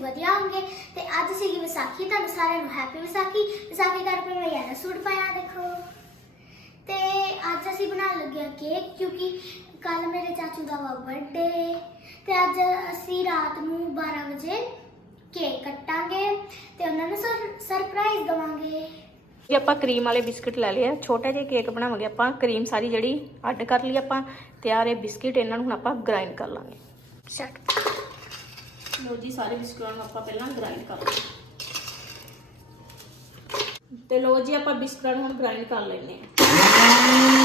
ਵਧੀਆ ਹੋਣਗੇ ਤੇ ਅੱਜ ਸੀਗੀ ਵਿਸਾਖੀ ਤੁਹਾਨੂੰ ਸਾਰਿਆਂ ਨੂੰ ਹੈਪੀ ਵਿਸਾਖੀ। ਵਿਸਾਖੀ ਕਰਕੇ ਮੈਂ ਯਾਰਾ ਸੂਟ ਪਾਇਆ ਦੇਖੋ। ਤੇ ਅੱਜ ਅਸੀਂ ਬਣਾਉਣ ਲੱਗੇ ਕੇਕ ਕਿਉਂਕਿ ਕੱਲ ਮੇਰੇ ਚਾਚੂ ਦਾ ਵਾ ਬਰਥਡੇ ਤੇ ਅੱਜ ਅਸੀਂ ਰਾਤ ਨੂੰ 12 ਵਜੇ ਕੇਕ ਕੱਟਾਂਗੇ ਤੇ ਉਹਨਾਂ ਨੂੰ ਸਰਪ੍ਰਾਈਜ਼ ਦਵਾਂਗੇ। ਜੀ ਆਪਾਂ ਕਰੀਮ ਵਾਲੇ ਬਿਸਕਟ ਲੈ ਲਏ ਆ। ਛੋਟਾ ਜਿਹਾ ਕੇਕ ਬਣਾਵਾਂਗੇ ਆਪਾਂ। ਕਰੀਮ ਸਾਰੀ ਜਿਹੜੀ ਅੱਡ ਕਰ ਲਈ ਆਪਾਂ। ਤੇ ਆਹ ਇਹ ਬਿਸਕਟ ਇਹਨਾਂ ਨੂੰ ਹੁਣ ਆਪਾਂ ਗ੍ਰਾਈਂਡ ਕਰ ਲਾਂਗੇ। ਸ਼ਟ ਲੋ ਜੀ ਸਾਰੇ ਬਿਸਕੁਟਾਂ ਨੂੰ ਆਪਾਂ ਪਹਿਲਾਂ ਗ੍ਰਾਈਂਡ ਕਰ ਲਾਂਗੇ ਤੇ ਲੋ ਜੀ ਆਪਾਂ ਬਿਸਕੁਟਾਂ ਨੂੰ ਹੁਣ ਗ੍ਰਾਈਂਡ ਕਰ ਲੈਣੇ ਆ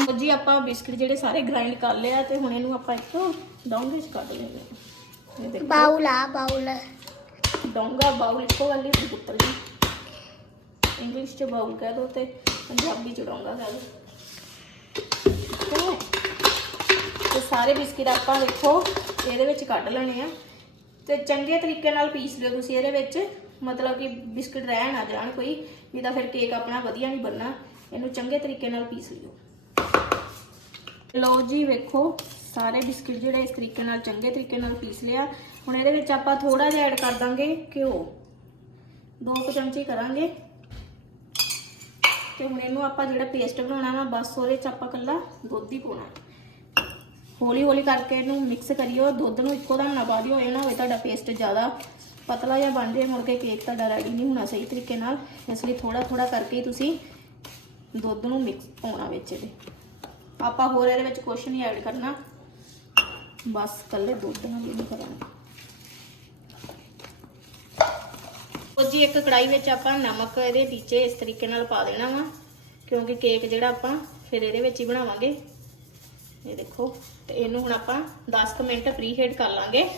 ਲਓ ਜੀ ਆਪਾਂ ਬਿਸਕੁਟ ਜਿਹੜੇ ਸਾਰੇ ਗ੍ਰਾਈਂਡ ਕਰ ਲਿਆ ਤੇ ਹੁਣ ਇਹਨੂੰ ਆਪਾਂ ਇੱਕ ਡੋਂਗੇ ਵਿੱਚ ਕੱਢ ਲੈਂਦੇ ਹਾਂ। ਇਹ ਦੇਖੋ। ਬਾਉਲ ਆ ਬਾਉਲ ਡੋਂਗਾ ਬਾਉਲ ਇੱਕੋ ਗੱਲ ਹੀ ਪੁੱਤਰ ਜੀ। ਇੰਗਲਿਸ਼ ਚ ਬਾਉਲ ਕਹਿ ਦੋ ਤੇ ਪੰਜਾਬੀ ਚ ਡੋਂਗਾ ਕਹਿ ਦੋ ਠੀਕ ਹੈ? ਤੇ ਸਾਰੇ ਬਿਸਕਿਟ ਆਪਾਂ ਦੇਖੋ ਇਹਦੇ ਵਿੱਚ ਕੱਢ ਲੈਣੇ ਆ। ਤੇ ਚੰਗੇ ਤਰੀਕੇ ਨਾਲ ਪੀਸ ਲਿਓ ਤੁਸੀਂ ਇਹਦੇ ਵਿੱਚ। ਮਤਲਬ ਕਿ ਬਿਸਕਿਟ ਰਹਿ ਨਾ ਜਾਣ ਕੋਈ, ਨਹੀਂ ਤਾਂ ਫਿਰ ਕੇਕ ਆਪਣਾ ਵਧੀਆ ਨਹੀਂ ਬਣਨਾ। ਇਹਨੂੰ ਚੰਗੇ ਤਰੀਕੇ ਨਾਲ ਪੀਸ ਲਿਓ। ਲਓ ਜੀ ਵੇਖੋ, ਸਾਰੇ ਬਿਸਕਿਟ ਜਿਹੜੇ ਇਸ ਤਰੀਕੇ ਨਾਲ ਚੰਗੇ ਤਰੀਕੇ ਨਾਲ ਪੀਸ ਲਿਆ। ਹੁਣ ਇਹਦੇ ਵਿੱਚ ਆਪਾਂ ਥੋੜਾ ਜਿਹਾ ਐਡ ਕਰ ਦਾਂਗੇ ਘਿਓ। ਦੋ ਕੁ ਚਮਚੇ ਕਰਾਂਗੇ। ਤੇ ਹੁਣ ਇਹਨੂੰ ਆਪਾਂ ਜਿਹੜਾ ਪੇਸਟ ਬਣਾਉਣਾ ਵਾ, ਬਸ ਉਹਦੇ ਚ ਆਪਾਂ ਕੱਲਾ ਦੁੱਧ ਹੀ ਪਾਉਣਾ। ਹੌਲੀ ਹੌਲੀ ਕਰਕੇ ਇਹਨੂੰ ਮਿਕਸ ਕਰਿਓ, ਦੁੱਧ ਨੂੰ ਇੱਕੋ ਦਮ ਨਾ ਪਾ ਦਿਓ ਇਹ ਨਾ ਹੋਵੇ ਤੁਹਾਡਾ ਪੇਸਟ ਜ਼ਿਆਦਾ ਪਤਲਾ ਜਿਹਾ ਬਣ ਜਾਏ, ਮੁੜ ਕੇ ਕੇਕ ਤੁਹਾਡਾ ਰੈਡੀ ਨਹੀਂ ਹੋਣਾ ਸਹੀ ਤਰੀਕੇ ਨਾਲ। ਇਸ ਲਈ ਥੋੜਾ ਥੋੜਾ ਕਰਕੇ ਹੀ ਤੁਸੀਂ ਦੁੱਧ ਨੂੰ ਮਿਕਸ ਪਾਉਣਾ ਵਿੱਚ ਇਹਦੇ। ਆਪਾਂ ਹੋਰ ਇਹਦੇ ਵਿੱਚ ਕੁਝ ਨਹੀਂ ਐਡ ਕਰਨਾ। ਬਸ ਕੱਲੇ ਦੁੱਧ ਨਾਲ ਹੀ ਕਰਾਂਗੇ। ਉਹ ਜੀ, ਇੱਕ ਕੜਾਈ ਵਿੱਚ ਆਪਾਂ ਨਮਕ ਇਹਦੇ ਨੀਚੇ ਇਸ ਤਰੀਕੇ ਨਾਲ ਪਾ ਦੇਣਾ ਵਾ, ਕਿਉਂਕਿ ਕੇਕ ਜਿਹੜਾ ਆਪਾਂ ਫਿਰ ਇਹਦੇ ਵਿੱਚ ਹੀ ਬਣਾਵਾਂਗੇ। ਇਹ ਦੇਖੋ, ਤੇ ਇਹਨੂੰ ਹੁਣ ਆਪਾਂ 10 ਕੁ ਮਿੰਟ ਪ੍ਰੀ ਹੀਟ ਕਰ ਲਾਂਗੇ।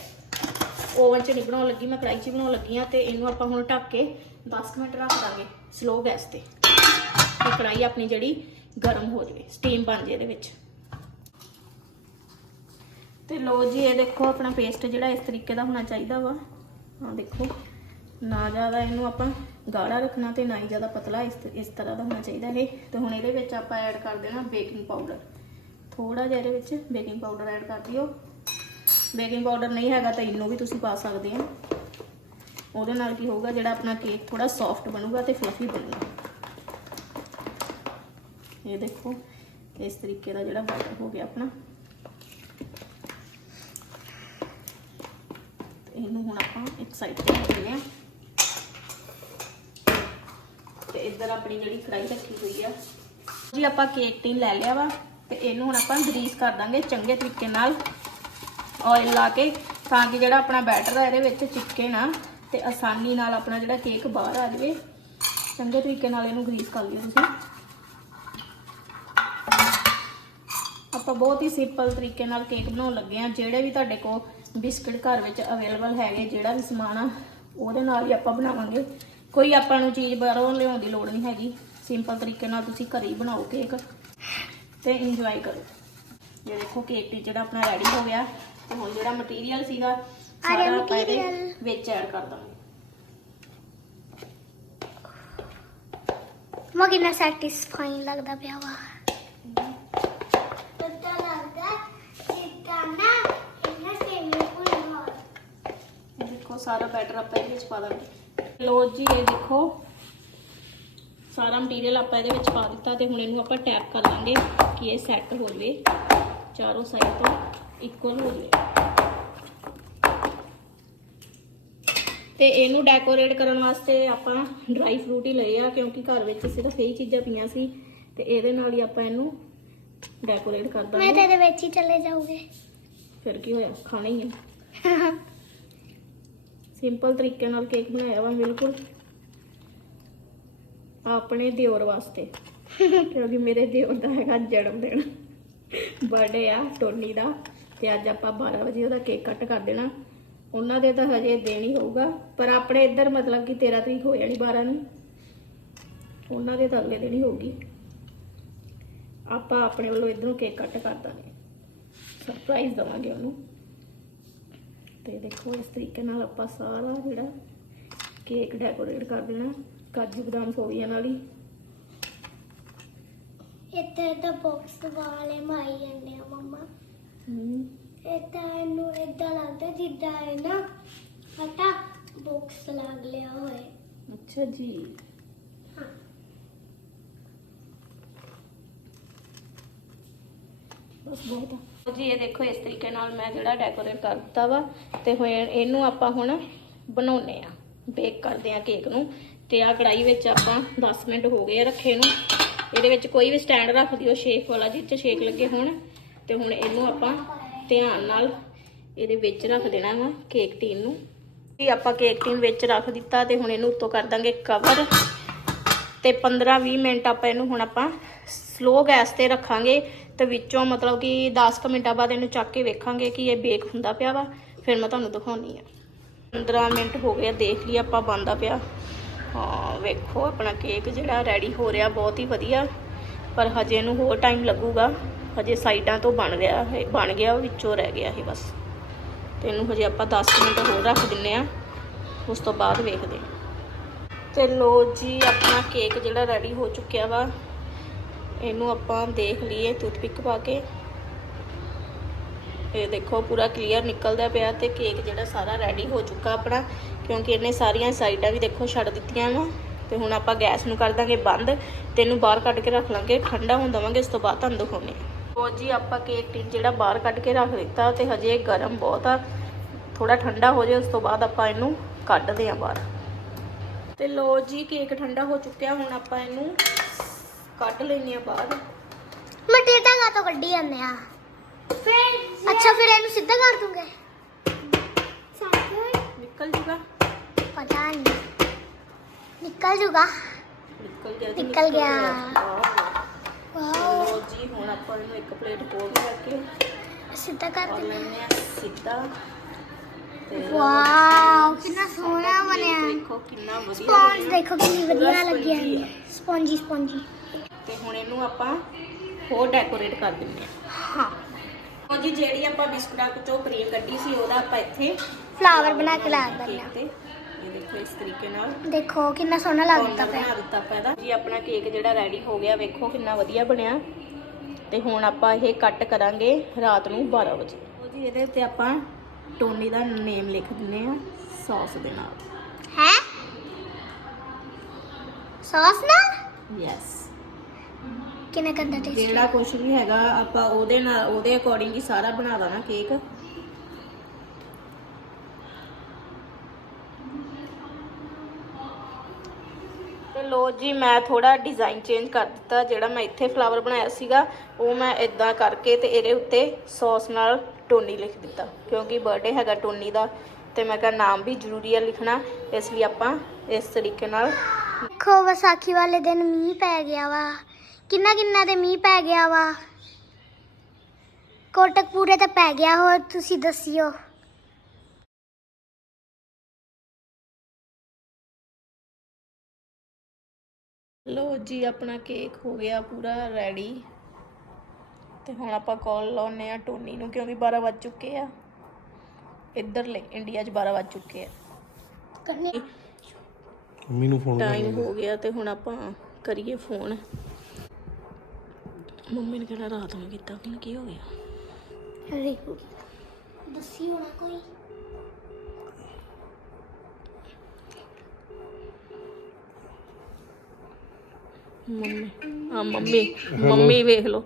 ਓਵਨ 'ਚ ਨਹੀਂ ਬਣਾਉਣ ਲੱਗੀ, ਮੈਂ ਕੜਾਈ 'ਚ ਬਣਾਉਣ ਲੱਗੀ ਆ ਤੇ ਇਹਨੂੰ ਆਪਾਂ ਹੁਣ ਢੱਕ ਕੇ 10 ਕੁ ਮਿੰਟ ਰੱਖ ਦਾਂਗੇ ਸਲੋ ਗੈਸ ਤੇ। ਤੇ ਕੜਾਈ ਆਪਣੀ ਜਿਹੜੀ ਗਰਮ ਹੋ ਜਾਵੇ ਸਟੀਮ ਬਣ ਜੇ ਇਹਦੇ ਵਿੱਚ। ਤੇ ਲੋ ਜੀ, ਇਹ ਦੇਖੋ ਆਪਣਾ ਪੇਸਟ ਜਿਹੜਾ ਇਸ ਤਰੀਕੇ ਦਾ ਹੋਣਾ ਚਾਹੀਦਾ ਵਾ। ਆ ਦੇਖੋ, ਨਾ ਜ਼ਿਆਦਾ ਇਹਨੂੰ ਆਪਾਂ ਗਾੜਾ ਰੱਖਣਾ ਤੇ ਨਾ ਹੀ ਜ਼ਿਆਦਾ ਪਤਲਾ ਇਸ ਇਸ ਤਰ੍ਹਾਂ ਦਾ ਹੋਣਾ ਚਾਹੀਦਾ ਇਹ। ਤੇ ਹੁਣ ਇਹਦੇ ਵਿੱਚ ਆਪਾਂ ਐਡ ਕਰ ਦੇਣਾ ਬੇਕਿੰਗ ਪਾਊਡਰ ਥੋੜਾ ਜਿਹਾ ਇਹਦੇ ਵਿੱਚ ਬੇਕਿੰਗ ਪਾਊਡਰ ਐਡ ਕਰ ਦਿਓ। ਬੇਕਿੰਗ ਪਾਊਡਰ ਨਹੀਂ ਹੈਗਾ ਤਾਂ ਇਹਨੂੰ ਵੀ ਤੁਸੀਂ ਪਾ ਸਕਦੇ ਆ ਉਹਦੇ ਨਾਲ ਕੀ ਹੋਊਗਾ, ਜਿਹੜਾ ਆਪਣਾ ਕੇਕ ਥੋੜਾ ਸੌਫਟ ਬਣੂਗਾ ਤੇ ਫਲਫੀ ਬਣੂਗਾ। ਇਹ ਦੇਖੋ, ਇਸ ਤਰੀਕੇ ਦਾ ਜਿਹੜਾ ਬੈਟਰ ਹੋ ਗਿਆ ਆਪਣਾ। ਇਹਨੂੰ ਹੁਣ ਆਪਾਂ ਇੱਕ ਸਾਈਡ ਤੇ ਰੱਖਦੇ ਹਾਂ। ਆ ਤੇ ਇੱਧਰ ਆਪਣੀ ਜਿਹੜੀ ਕੜਾਈ ਰੱਖੀ ਹੋਈ ਆ। ਜੀ, ਆਪਾਂ ਕੇਕ ਟਿਨ ਲੈ ਲਿਆ ਵਾ। ਤੇ ਇਹਨੂੰ ਹੁਣ ਆਪਾਂ ਗਰੀਸ ਕਰ ਦਾਂਗੇ ਚੰਗੇ ਤਰੀਕੇ ਨਾਲ। ਆਇਲ ਲਾ ਕੇ, ਤਾਂ ਕਿ ਜਿਹੜਾ ਆਪਣਾ ਬੈਟਰ ਆ ਇਹਦੇ ਵਿੱਚ ਚਿਪਕੇ ਨਾ ਤੇ ਆਸਾਨੀ ਨਾਲ ਆਪਣਾ ਜਿਹੜਾ ਕੇਕ ਬਾਹਰ ਆ ਜਾਵੇ। ਚੰਗੇ ਤਰੀਕੇ ਨਾਲ ਇਹਨੂੰ ਗਰੀਸ ਕਰ ਲਿਓ ਤੁਸੀਂ। ਆਪਾਂ ਬਹੁਤ ਹੀ ਸਿੰਪਲ ਤਰੀਕੇ ਨਾਲ ਕੇਕ ਬਣਾਉਣ ਲੱਗੇ ਆ ਜਿਹੜੇ ਵੀ ਤੁਹਾਡੇ ਕੋਲ ਬਿਸਕਟ ਘਰ ਵਿੱਚ ਅਵੇਲੇਬਲ ਹੈਗੇ, ਜਿਹੜਾ ਵੀ ਸਮਾਨ ਆ, ਉਹਦੇ ਨਾਲ ਹੀ ਆਪਾਂ ਬਣਾਵਾਂਗੇ। ਕੋਈ ਆਪਾਂ ਨੂੰ ਚੀਜ਼ ਬਾਹਰੋਂ ਲਿਆਉਣ ਦੀ ਲੋੜ ਨਹੀਂ ਹੈਗੀ। ਸਿੰਪਲ ਤਰੀਕੇ ਨਾਲ ਤੁਸੀਂ ਘਰੇ ਹੀ ਬਣਾਓ ਕੇਕ ਤੇ ਇੰਜੋਏ ਕਰੋ। ਇਹ ਦੇਖੋ ਕੇਕ ਤੇ ਜਿਹੜਾ ਆਪਣਾ ਰੈਡੀ ਹੋ ਗਿਆ ਤੇ ਹੁਣ ਜਿਹੜਾ ਮਟੀਰੀਅਲ ਸੀਗਾ ਸਾਰਾ ਆਪਾਂ ਇਹਦੇ। ਵਿੱਚ ਐਡ ਕਰ ਦਾਂਗੇ। ਮਾ ਕਿੰਨਾ ਸੈਟੀਸਫਾਈਂਗ ਲੱਗਦਾ ਪਿਆ ਵਾ। ਪਤਾ ਲੱਗਦਾ ਜਿੱਦਾਂ ਨਾ ਇਹਨਾਂ ਸੇਮੀਆਂ ਭੁੰਨਵਾ ਇਹ ਦੇਖੋ ਸਾਰਾ ਬੈਟਰ ਆਪਾਂ ਇਹਦੇ ਵਿੱਚ ਪਾ ਦਾਂਗੇ। ਲੋ ਜੀ ਇਹ ਦੇਖੋ। ਸਾਰਾ ਮਟੀਰੀਅਲ ਆਪਾਂ ਇਹਦੇ ਵਿੱਚ ਪਾ ਦਿੱਤਾ ਤੇ ਹੁਣ ਇਹਨੂੰ ਆਪਾਂ ਟੈਪ ਕਰ ਲਾਂਗੇ ਕਿ ਇਹ ਸੈੱਟ ਹੋ ਜਵੇ ਚਾਰੋਂ ਸਾਈਡ ਤੋਂ ਇਕੁਅਲ ਹੋ ਜਵੇ ਤੇ ਇਹਨੂੰ ਡੈਕੋਰੇਟ ਕਰਨ ਵਾਸਤੇ ਆਪਾਂ ਡਰਾਈ ਫਰੂਟ ਹੀ ਲਏ ਆ ਕਿਉਂਕਿ ਘਰ ਵਿੱਚ ਸਿਰਫ ਇਹੀ ਚੀਜ਼ਾਂ ਪਈਆਂ ਸੀ। ਤੇ ਇਹਦੇ ਨਾਲ ਹੀ ਆਪਾਂ ਇਹਨੂੰ ਡੈਕੋਰੇਟ ਕਰ ਮੈਂ ਦਾਂਗੇ ਤੇ ਇਹਦੇ ਵਿੱਚ ਹੀ ਚਲੇ ਜਾਊਂਗੇ। ਫਿਰ ਕੀ ਹੋਇਆ? ਖਾਣਾ ਹੀ ਹੈ। ਸਿੰਪਲ ਤਰੀਕੇ ਨਾਲ ਕੇਕ ਬਣਾਇਆ ਵਾ ਬਿਲਕੁਲ। ਆਪਣੇ ਦਿਓਰ ਵਾਸਤੇ। ਕਿਉਂਕਿ ਮੇਰੇ ਦਿਓਰ ਦਾ ਹੈਗਾ ਜਨਮ ਦਿਨ। ਬਰਥਡੇ ਆ ਟੋਨੀ ਦਾ ਤੇ ਅੱਜ ਆਪਾਂ 12 ਵਜੇ ਉਹਦਾ ਕੇਕ ਕੱਟ ਕਰ ਦੇਣਾ। ਉਹਨਾਂ ਦੇ ਤਾਂ ਹਜੇ ਦਿਨ ਹੀ ਹੋਊਗਾ, ਪਰ ਆਪਣੇ ਇੱਧਰ ਮਤਲਬ ਕਿ 13 ਤਰੀਕ ਹੋ ਜਾਣੀ 12 ਨੂੰ। ਉਹਨਾਂ ਦੇ ਤਾਂ ਅਗਲੇ ਦਿਨ ਹੀ ਹੋਊਗੀ। ਆਪਾਂ ਆਪਣੇ ਵੱਲੋਂ ਇੱਧਰੋਂ ਕੇਕ ਕੱਟ ਕਰ ਦਾਂਗੇ। ਸਰਪ੍ਰਾਈਜ਼ ਦਵਾਂਗੇ ਉਹਨੂੰ। ਤੇ ਦੇਖੋ ਇਸ ਤਰੀਕੇ ਨਾਲ ਆਪਾਂ ਸਾਰਾ ਜਿਹੜਾ ਕੇਕ ਡੈਕੋਰੇਟ ਕਰ ਦੇਣਾ। ਕਾਜੂ ਬਦਾਮ ਸੋਵੀਆਂ ਨਾਲ ਹੀ। ਇੱਥੇ ਤਾਂ ਬਾਕਸ ਵਾਲੇ ਮਾਈ ਜਾਂਦੇ ਆ ਮੰਮਾ। ਹਮ, ਇੱਦਾਂ ਇਹਨੂੰ ਏਦਾਂ ਲੱਗਦਾ ਜਿੱਦਾਂ ਇਹ ਨਾ ਪਤਾ ਬਾਕਸ ਲੱਗ ਲਿਆ ਹੋਏ। ਅੱਛਾ ਜੀ। ਹਾਂ। ਬਸ ਬਹੁਤ ਆ। ਜੀ ਇਹ ਦੇਖੋ ਇਸ ਤਰੀਕੇ ਨਾਲ ਮੈਂ ਜਿਹੜਾ ਡੈਕੋਰੇਟ ਕਰ ਦਿੱਤਾ ਵਾ ਤੇ ਹੁਣ ਇਹਨੂੰ ਆਪਾਂ ਹੁਣ ਬਣਾਉਨੇ ਆ। ਬੇਕ ਕਰਦੇ ਆ ਕੇਕ ਨੂੰ ਤੇ ਆ ਕੜਾਈ ਵਿੱਚ ਆਪਾਂ 10 ਮਿੰਟ ਹੋ ਗਏ ਆ ਰੱਖੇ ਨੂੰ। ਇਹਦੇ ਵਿੱਚ ਕੋਈ ਵੀ ਸਟੈਂਡ ਰੱਖ ਦਿਓ ਸ਼ੇਕ ਵਾਲਾ ਜਿੱਥੇ ਸ਼ੇਕ ਲੱਗੇ ਹੋਣ, ਤੇ ਹੁਣ ਇਹਨੂੰ ਆਪਾਂ ਧਿਆਨ ਨਾਲ ਇਹਦੇ ਵਿੱਚ ਰੱਖ ਦੇਣਾ ਵਾ ਕੇਕ ਟੀਨ ਨੂੰ। ਜੀ, ਆਪਾਂ ਕੇਕ ਟੀਨ ਵਿੱਚ ਰੱਖ ਦਿੱਤਾ ਤੇ ਹੁਣ ਇਹਨੂੰ ਉੱਤੋਂ ਕਰ ਦਾਂਗੇ ਕਵਰ ਤੇ 15-20 ਮਿੰਟ ਆਪਾਂ ਇਹਨੂੰ ਹੁਣ ਆਪਾਂ ਸਲੋ ਗੈਸ ਤੇ ਰੱਖਾਂਗੇ ਤੇ ਵਿੱਚੋਂ ਮਤਲਬ ਕਿ 10 ਕੁ ਮਿੰਟਾਂ ਬਾਅਦ ਇਹਨੂੰ ਚੱਕ ਕੇ ਵੇਖਾਂਗੇ ਕਿ ਇਹ ਬੇਕ ਹੁੰਦਾ ਪਿਆ ਵਾ। ਫਿਰ ਮੈਂ ਤੁਹਾਨੂੰ ਦਿਖਾਉਣੀ ਆ। 15 ਮਿੰਟ ਹੋ ਗਏ ਦੇਖ ਲਈ ਆਪਾਂ ਬੰਦਾ ਪਿਆ। ਹਾਂ, ਵੇਖੋ ਆਪਣਾ ਕੇਕ ਜਿਹੜਾ ਰੈਡੀ ਹੋ ਰਿਹਾ, ਬਹੁਤ ਹੀ ਵਧੀਆ। ਪਰ ਹਜੇ ਇਹਨੂੰ ਹੋਰ ਟਾਈਮ ਲੱਗੂਗਾ। ਹਜੇ ਸਾਈਡਾਂ ਤੋਂ ਬਣ ਰਿਹਾ ਹੈ ਬਣ ਗਿਆ, ਵਿੱਚੋਂ ਰਹਿ ਗਿਆ ਇਹ ਬਸ। ਤੇ ਇਹਨੂੰ ਹਜੇ ਆਪਾਂ 10 ਮਿੰਟ ਹੋਰ ਰੱਖ ਦਿੰਨੇ ਆ। ਉਸ ਤੋਂ ਬਾਅਦ ਵੇਖਦੇ ਹਾਂ ਤੇ ਲੋ ਜੀ, ਆਪਣਾ ਕੇਕ ਜਿਹੜਾ ਰੈਡੀ ਹੋ ਚੁੱਕਿਆ ਵਾ। ਇਹਨੂੰ ਆਪਾਂ ਦੇਖ ਲਈਏ ਟੂਥਪਿਕ ਪਾ ਕੇ। ਇਹ ਦੇਖੋ, ਪੂਰਾ ਕਲੀਅਰ ਨਿਕਲਦਾ ਪਿਆ ਤੇ ਕੇਕ ਜਿਹੜਾ ਸਾਰਾ ਰੈਡੀ ਹੋ ਚੁੱਕਾ ਆਪਣਾ, ਕਿਉਂਕਿ ਇਹਨੇ ਸਾਰੀਆਂ ਸਾਈਡਾਂ ਵੀ ਦੇਖੋ ਛੱਡ ਦਿੱਤੀਆਂ ਵਾ ਤੇ ਹੁਣ ਆਪਾਂ ਗੈਸ ਨੂੰ ਕਰ ਦਾਂਗੇ ਬੰਦ ਤੇ ਇਹਨੂੰ ਬਾਹਰ ਕੱਢ ਕੇ ਰੱਖ ਲਾਂਗੇ, ਠੰਡਾ ਹੋਣ ਦਵਾਂਗੇ, ਇਸ ਤੋਂ ਬਾਅਦ ਤੁਹਾਨੂੰ ਦਿਖਾਉਂਦੇ ਹਾਂ। ਜੀ, ਆਪਾਂ ਕੇਕ ਟਿਨ ਜਿਹੜਾ ਬਾਹਰ ਕੱਢ ਕੇ ਰੱਖ ਦਿੱਤਾ ਤੇ ਹਜੇ ਗਰਮ ਬਹੁਤ ਆ ਥੋੜਾ ਠੰਡਾ ਹੋ ਜਾਏ ਉਸ ਤੋਂ ਬਾਅਦ ਆਪਾਂ ਇਹਨੂੰ ਕੱਢਦੇ ਹਾਂ ਬਾਹਰ। ਤੇ ਲੋ ਜੀ ਕੇਕ ਠੰਡਾ ਹੋ ਚੁੱਕਿਆ, ਹੁਣ ਆਪਾਂ ਇਹਨੂੰ ਕੱਢ ਲੈਨੇ ਆ ਬਾਹਰ। ਮੱਟੀ ਧਾਗਾ ਤੋਂ ਕੱਢੀ ਜਾਂਦੇ ਆ? ਫਿਰ ਅੱਛਾ ਫਿਰ ਇਹਨੂੰ ਸਿੱਧਾ ਕਰ ਦੂੰਗੇ। ਨਿਕਲ ਜੂਗਾ। ਪਤਾ ਨਹੀਂ ਨਿਕਲ ਜੂਗਾ। ਨਿਕਲ ਗਿਆ ਜੀ, ਨਿਕਲ ਗਿਆ। ਵਾਹ। ਵਾਓ। ਲੋ ਜੀ ਹੁਣ ਆਪਾਂ ਇਹਨੂੰ ਇੱਕ ਪਲੇਟ ਹੋਰ ਕਰਕੇ ਸਿੱਧਾ ਕਰ ਦਿੰਦੇ ਲੈਣੇ ਆ। ਸਿੱਧਾ। ਤੇ ਵਾਓ ਕਿੰਨਾ ਸੋਹਣਾ ਬਣਿਆ। ਦੇਖੋ ਕਿੰਨਾ ਵਧੀਆ ਸਪੌਂਜ ਬਣਿਆ। ਦੇਖੋ ਕਿੰਨੀ ਪੂਰਾ ਵਧੀਆ ਲੱਗੀ spongy ਹੈ। ਸਪੌਂਜੀ ਸਪੌਂਜੀ। ਤੇ ਹੁਣ ਇਹਨੂੰ ਆਪਾਂ ਹੋਰ ਡੈਕੋਰੇਟ ਕਰ ਦਿੰਦੇ ਆ ਹਾਂ। ਜੀ ਜਿਹੜੀ ਆਪਾਂ ਬਿਸਕੁਟਾਂ ਚੋਂ ਕਰੀਮ ਕੱਢੀ ਸੀ ਉਹਦਾ ਆਪਾਂ ਇੱਥੇ ਫਲਾਵਰ ਬਣਾ ਕੇ ਲਾ ਦਿੰਦੇ ਇਹ ਦੇਖੋ ਇਸ ਤਰੀਕੇ ਨਾਲ। ਆ ਦੇਖੋ ਕਿੰਨਾ ਸੋਹਣਾ ਲੱਗਦਾ corner ਪਿਆ। ਬਣਾ ਦਿੱਤਾ ਆਪਾਂ ਇਹਦਾ। ਜੀ ਆਪਣਾ ਕੇਕ ਜਿਹੜਾ ਰੈਡੀ ਹੋ ਗਿਆ ਵੇਖੋ ਕਿੰਨਾ ਵਧੀਆ ਬਣਿਆ। ਤੇ ਹੁਣ ਆਪਾਂ ਇਹ ਕੱਟ ਕਰਾਂਗੇ ਰਾਤ ਨੂੰ 12 ਵਜੇ। ਉਹ ਜੀ ਇਹਦੇ ਉੱਤੇ ਆਪਾਂ ਟੋਨੀ ਦਾ ਨੇਮ ਲਿਖ ਦਿੰਨੇ ਆ ਸੌਸ ਦੇ ਨਾਲ। ਹੈ? ਸੌਸ ਨਾਲ? ਯੈਸ ਕਿੰਨਾ ਗੰਦਾ ਟੇਸਟ ਜਿਹੜਾ ਕੁਝ ਵੀ ਹੈਗਾ ਆਪਾਂ ਉਹਦੇ ਨਾਲ ਉਹਦੇ ਅਕੋਰਡਿੰਗ ਹੀ ਸਾਰਾ ਬਣਾ ਦੇਣਾ ਕੇਕ ਤੇ ਲੋ ਜੀ ਮੈਂ ਥੋੜਾ ਡਿਜ਼ਾਈਨ ਚੇਂਜ ਕਰ ਦਿੱਤਾ ਜਿਹੜਾ ਮੈਂ ਇੱਥੇ ਫਲਾਵਰ ਬਣਾਇਆ ਸੀਗਾ ਉਹ ਮੈਂ ਇਦਾਂ ਕਰਕੇ ਤੇ ਇਹਦੇ ਉੱਤੇ ਸੌਸ ਨਾਲ ਟੋਨੀ ਲਿਖ ਦਿੱਤਾ। ਕਿਉਂਕਿ ਬਰਥਡੇ ਹੈਗਾ ਟੋਨੀ ਦਾ ਤੇ ਮੈਂ ਕਿਹਾ ਨਾਮ ਵੀ ਜ਼ਰੂਰੀ ਹੈ ਲਿਖਣਾ ਇਸ ਲਈ ਆਪਾਂ ਇਸ ਤਰੀਕੇ ਨਾਲ ਦੇਖੋ ਵਿਸਾਖੀ ਵਾਲੇ ਦਿਨ ਮੀਂਹ ਪੈ ਗਿਆ ਵਾ। ਕਿੰਨਾ ਕਿੰਨਾ ਦੇ ਮੀਂਹ ਪੈ ਗਿਆ ਵਾ। ਕੋਟਕਪੂਰੇ ਤੇ ਪੈ ਗਿਆ ਹੋਰ ਤੁਸੀਂ ਦੱਸਿਓ। ਲੋ ਜੀ ਆਪਣਾ ਕੇਕ ਹੋ ਗਿਆ ਪੂਰਾ ਰੈਡੀ ਤੇ ਹੁਣ ਆਪਾਂ ਕਾਲ ਲਾਉਨੇ ਆ ਟੋਨੀ ਨੂੰ ਕਿਉਂਕਿ 12 ਵੱਜ ਚੁੱਕੇ ਆ। ਇੱਧਰਲੇ ਇੰਡੀਆ 'ਚ 12 ਵੱਜ ਚੁੱਕੇ ਆ। ਕਰਨੇ ਮੰਮੀ ਨੂੰ ਫੋਨ ਟਾਈਮ ਹੋ ਗਿਆ ਤੇ ਹੁਣ ਆਪਾਂ ਕਰੀਏ ਫੋਨ ਮੰਮੀ ਨੇ ਕਿਹੜਾ ਰਾਤ ਨੂੰ ਕੀਤਾ ਹੁਣ ਕੀ ਹੋ ਗਿਆ? ਕੋਈ? ਮੰਮੀ ਆ ਮੰਮੀ ਮੰਮੀ ਵੇਖ ਲਓ।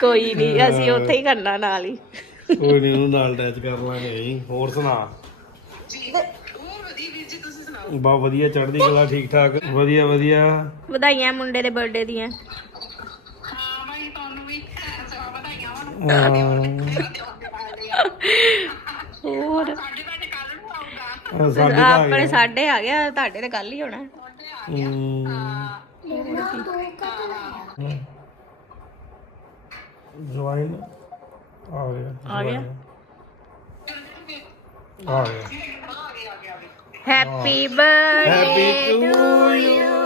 ਕੋਈ ਨਹੀਂ ਅਸੀਂ ਉੱਥੇ ਹੀ ਕਰਨਾ ਨਾਲ ਹੀ। ਕੋਈ ਨਹੀਂ ਉਹਨੂੰ ਨਾਲ ਅਟੈਚ ਕਰ ਲਾਂਗੇ ਹੋਰ ਸੁਣਾ। ਬਾ ਵਧੀਆ ਚੜ੍ਹਦੀ ਕਲਾ ਠੀਕ ਠਾਕ। ਵਧੀਆ ਵਧੀਆ। ਵਧਾਈਆਂ ਮੁੰਡੇ ਦੇ ਬਰਥਡੇ ਦੀਆਂ। ਹਾਂ। ਹੋਰ। ਆਹ ਸਾਡੇ ਤਾਂ ਆ ਆਪਣੇ ਗਿਆ ਸਾਡੇ ਆ ਗਿਆ ਤੁਹਾਡੇ ਤੇ ਕੱਲ ਹੀ ਹੋਣਾ। ਜਵਾਈਨ ਆ ਗਿਆ ਆ ਗਿਆ। ਆ ਗਿਆ। Happy oh. birthday to you.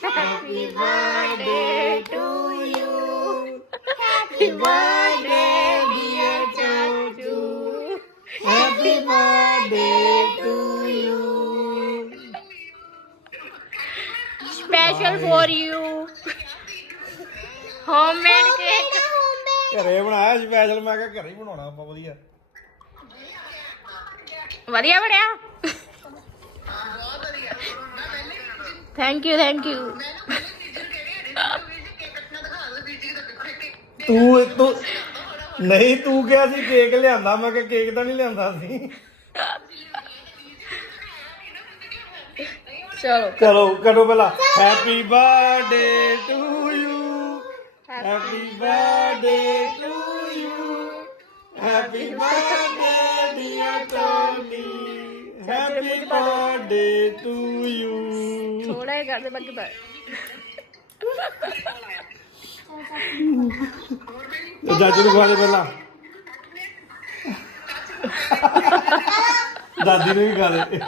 Happy birthday to you. Happy birthday, dear Chachu. Happy birthday to you. Special for you. Homemade cake. ਘਰੇ ਬਣਾਇਆ ਸਪੈਸ਼ਲ ਮੈਂ ਕਿਹਾ ਘਰੇ ਹੀ ਬਣਾਉਣਾ ਆਪਾਂ ਵਧੀਆ ਵਧੀਆ ਥੈਂਕ ਯੂ ਥੈਂਕ ਯੂ ਤੂੰ ਤੂੰ ਨਹੀਂ ਤੂੰ ਕਿਹਾ ਸੀ ਕੇਕ ਲਿਆਂਦਾ ਮੈਂ ਕਿਹਾ ਕੇਕ ਤਾਂ ਨਹੀਂ ਲਿਆਂਦਾ ਸੀ। ਚਲੋ। ਚਲੋ ਕਰੋ ਪਹਿਲਾਂ। Happy birthday to you happy birthday to you happy birthday dear Tony happy birthday to you ਥੋੜਾ ਹੀ ਕਰਦੇ ਬਾਕੀ ਬਾਏ ਦਾਦੀ ਨੂੰ ਖਵਾ ਦੇ ਪਹਿਲਾਂ। ਦਾਦੀ ਨੂੰ ਵੀ ਖਾ ਦੇ।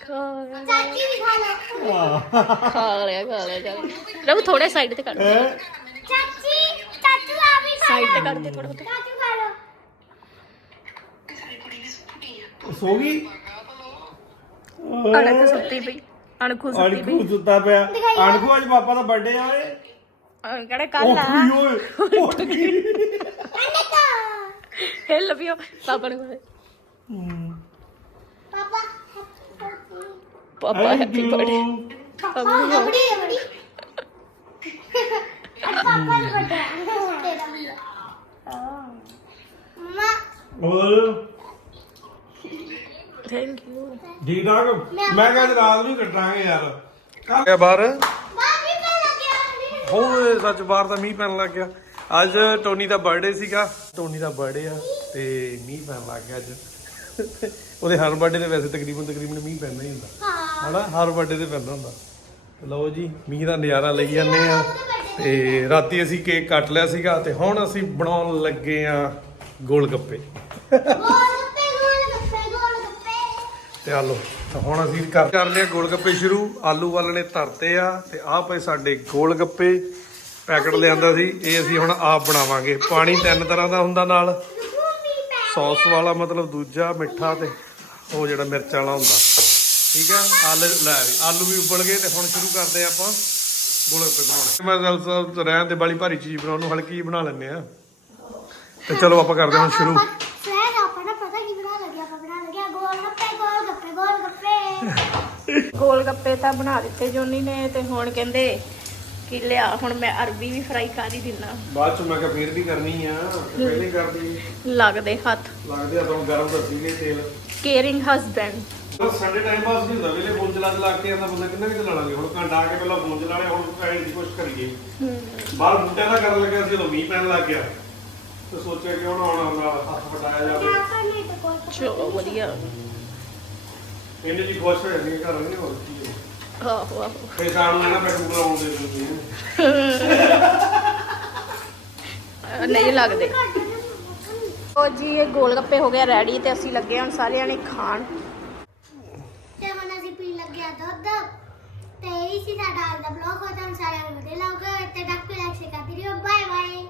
ਖਾ ਲਓ ਚਾਚੀ ਵੀ ਖਾ ਲਓ ਆਹ ਖਾ ਲਿਆ ਖਾ ਲਿਆ ਚੱਲ। ਰਬ ਥੋੜੇ ਸਾਈਡ ਤੇ ਕਰ। ਹੈਂ? ਚਾਚੀ ਚਾਚੂ ਆ ਵੀ ਖਾ ਸਾਈਡ ਤੇ ਕਰ ਦੇ ਥੋੜਾ ਚਾਚੂ ਖਾ ਲਓ ਸੋ ਗਈ? ਅਣਖ ਸੁੱਤੀ ਪਈ ਅਣਖੂ ਸੁੱਤੀ ਅਣਖੂ ਪਈ। ਸੁੱਤਾ ਪਿਆ। ਅਣਖੂ ਅੱਜ ਪਾਪਾ ਦਾ ਬਰਥਡੇ ਆ ਓਏ। ਅਣ ਕਿਹੜਾ ਕੱਲ ਉੱਠ ਆ ਗਈ ਓਏ ਉੱਠ ਗਈ। ਅੰਡੇ ਕਾ ਹਿੱਲ ਪਿਓ ਪਾਪਾ ਨੂੰ। ਪਾਪਾ ਪਾਪਾ ਹੈਪੀ ਬਰਥਡੇ ਪਾਪਾ ਬੜੀ ਹੈ ਬੜੀ ਅੱਜ ਪਾਪਾ ਨੂੰ ਬਰਥਡੇ ਤੇਰਾ। ਮਮਾ ਹੋਰ? ਥੈਂਕ ਯੂ ਠੀਕ ਠਾਕ? ਮੈਂ ਕਿਹਾ ਅੱਜ ਰਾਤ ਨੂੰ ਕੱਟਾਂਗੇ ਯਾਰ। ਕੱਲ ਬਾਹਰ? ਬਾਬੀ ਪੈ ਲੱਗਿਆ ਹੋਏ ਸੱਚ ਬਾਹਰ ਦਾ ਮੀਂਹ ਪੈਣ ਲੱਗ ਗਿਆ। ਅੱਜ ਟੋਨੀ ਦਾ ਬਰਥਡੇ ਸੀਗਾ। ਟੋਨੀ ਦਾ ਬਰਥਡੇ ਆ ਤੇ ਮੀਂਹ ਪੈਣ ਲੱਗ ਗਿਆ ਅੱਜ। ਉਹਦੇ ਹਰ ਬਰਥਡੇ ਤੇ ਵੈਸੇ ਤਕਰੀਬਨ ਤਕਰੀਬਨ ਮੀਂਹ ਪੈਂਦਾ ਹੀ ਹੁੰਦਾ। ਹਾਂ। ਹਨਾ? ਹਰ ਬਰਥਡੇ ਤੇ ਪੈਂਦਾ ਹੁੰਦਾ। ਲਓ ਜੀ ਮੀਂਹ ਦਾ ਨਜ਼ਾਰਾ ਲਈ ਜਾਂਦੇ ਆ ਤੇ ਰਾਤੀ ਅਸੀਂ ਕੇਕ ਕੱਟ ਲਿਆ ਸੀਗਾ ਤੇ ਹੁਣ ਅਸੀਂ ਬਣਾਉਣ ਲੱਗੇ ਆ ਗੋਲ ਗੱਪੇ। ਤੇ ਆਲੂ। ਤਾਂ ਹੁਣ ਅਸੀਂ ਕਰ ਕਰ ਲਿਆ ਗੋਲ ਗੱਪੇ ਸ਼ੁਰੂ। ਆਲੂ ਵਾਲਣੇ ਧਰਤੇ ਆ ਤੇ ਆਹ ਪਏ ਸਾਡੇ ਗੋਲ ਗੱਪੇ ਪੈਕਟ ਲਿਆਂਦਾ ਸੀ। ਇਹ ਅਸੀਂ ਹੁਣ ਆਪ ਬਣਾਵਾਂਗੇ। ਪਾਣੀ ਤਿੰਨ ਤਰ੍ਹਾਂ ਦਾ ਹੁੰਦਾ ਨਾਲ। ਰੂਪੀ ਸੌਸ ਵਾਲਾ ਮਤਲਬ ਦੂਜਾ, ਮਿੱਠਾ ਤੇ ਉਹ ਜਿਹੜਾ ਮਿਰਚ ਵਾਲਾ ਹੁੰਦਾ। ਠੀਕ ਆ? ਆਲੂ, ਲੈ ਵੀ, ਆਲੂ ਵੀ ਉਬਲ ਗਏ ਤੇ ਹੁਣ ਸ਼ੁਰੂ ਕਰਦੇ ਆ ਆਪਾਂ ਗੋਲ ਗੱਪੇ ਬਣਾਉਣੇ। ਮੈਂ ਗੱਲ ਸਾਹਿਬ ਰਹਿਣ ਦੇ ਬਾਲੀ ਭਾਰੀ ਚੀਜ਼ ਬਣਾਉਣ ਨੂੰ ਹਲਕੀ ਜਿਹੀ ਬਣਾ ਲੈਂਦੇ ਆ। ਤੇ ਚਲੋ ਆਪਾਂ ਕਰਦੇ ਹਾਂ ਹੁਣ ਸ਼ੁਰੂ ਫਰੈਂਡ ਆਪਾਂ ਨਾ ਪਤਾ ਕੀ ਬਣਾ ਲੱਗਿਆ ਆਪਾਂ ਬਣਾ ਲੱਗਿਆ ਗੋਲ ਗੱਪੇ ਗੋਲ ਗੱਪੇ ਗੋਲ ਗੱਪੇ ਗੋਲ ਗੱਪੇ ਤਾਂ ਬਣਾ ਦਿੱਤੇ ਜੋਨੀ ਨੇ ਤੇ ਹੁਣ ਕਹਿੰਦੇ ਕਿ ਲਿਆ ਹੁਣ ਮੈਂ ਅਰਬੀ ਵੀ ਫਰਾਈ ਕਰ ਹੀ ਦਿੰਨਾ। ਬਾਅਦ ਚ ਮੈਂ ਕਿਹਾ ਫੇਰ ਵੀ ਕਰਨੀ ਆ ਪਹਿਲੇ ਕਰਦੀ। ਲੱਗਦੇ ਹੱਥ। ਲੱਗਦੇ ਆ ਤੁਹਾਨੂੰ ਗਰਮ ਤਾਂ ਸੀਗੇ ਤੇਲ। Caring husband Sunday time pass ਨਹੀਂ ਹੁੰਦਾ ਵੇਲੇ ਫੋਨ ਚਲਾ ਚਲਾ ਕੇ ਆਂਦਾ ਬੰਦਾ ਕਿੰਨਾ ਕਿਤੇ ਲਾਣਾਗੇ ਹੁਣ ਘੰਟਾ ਆ ਕੇ ਪਹਿਲਾਂ ਫੋਨ ਚਲਾ ਲਿਆ ਹੁਣ ਐਂ ਦੀ ਕੁਛ ਕਰੀਏ। ਬਾਹਰ ਬੂਟਿਆਂ ਦਾ ਕਰਨ ਲੱਗਿਆ ਸੀ ਜਦੋਂ ਮੀਂਹ ਪੈਣ ਲੱਗ ਗਿਆ। ਤੇ ਸੋਚਿਆ ਕਿ ਹੁਣ ਆਉਣਾ ਨਾਲ ਹੱਥ ਵਟਾਇਆ ਜਾਵੇ। ਆਪਾਂ ਨੇ ਤਾਂ ਕੋਈ ਚਲੋ ਵਧੀਆ। ਇਹਨੇ ਜੀ ਖੁਸ਼ ਹੋ ਜਾਂਦੀ ਘਰ ਨਹੀਂ ਹੋਰ ਕੀ ਹੈ ਆਹੋ ਆਹੋ। ਫੇਰ ਸ਼ਾਮ ਨੂੰ ਇਹਨਾਂ ਬੈਠ ਬੁਲਾ ਆਉਂਦੇ ਤੁਸੀਂ। ਅਹ ਨਹੀਂ ਲੱਗਦੇ। ਉਹ ਜੀ ਇਹ ਗੋਲ ਗੱਪੇ ਹੋ ਗਿਆ ਰੈਡੀ ਤੇ ਅਸੀਂ ਲੱਗੇ ਹਾਂ ਹੁਣ ਸਾਰਿਆਂ ਨੇ ਖਾਣ। ਤੇ ਹੁਣ ਅਸੀਂ ਪੀਣ ਲੱਗੇ ਆ ਦੁੱਧ। ਤੇ ਇਹ ਸੀ ਸਾਡਾ ਅੱਜ ਦਾ ਬਲੌਗ ਹੋਇਆ ਤੁਹਾਨੂੰ ਸਾਰਿਆਂ ਨੂੰ ਵਧੀਆ ਲੱਗਾ ਤੇ ਡਾਕਟਰ ਲੈਕਸੇ ਕਰਦੀ ਰਹੋ ਬਾਏ ਬਾਏ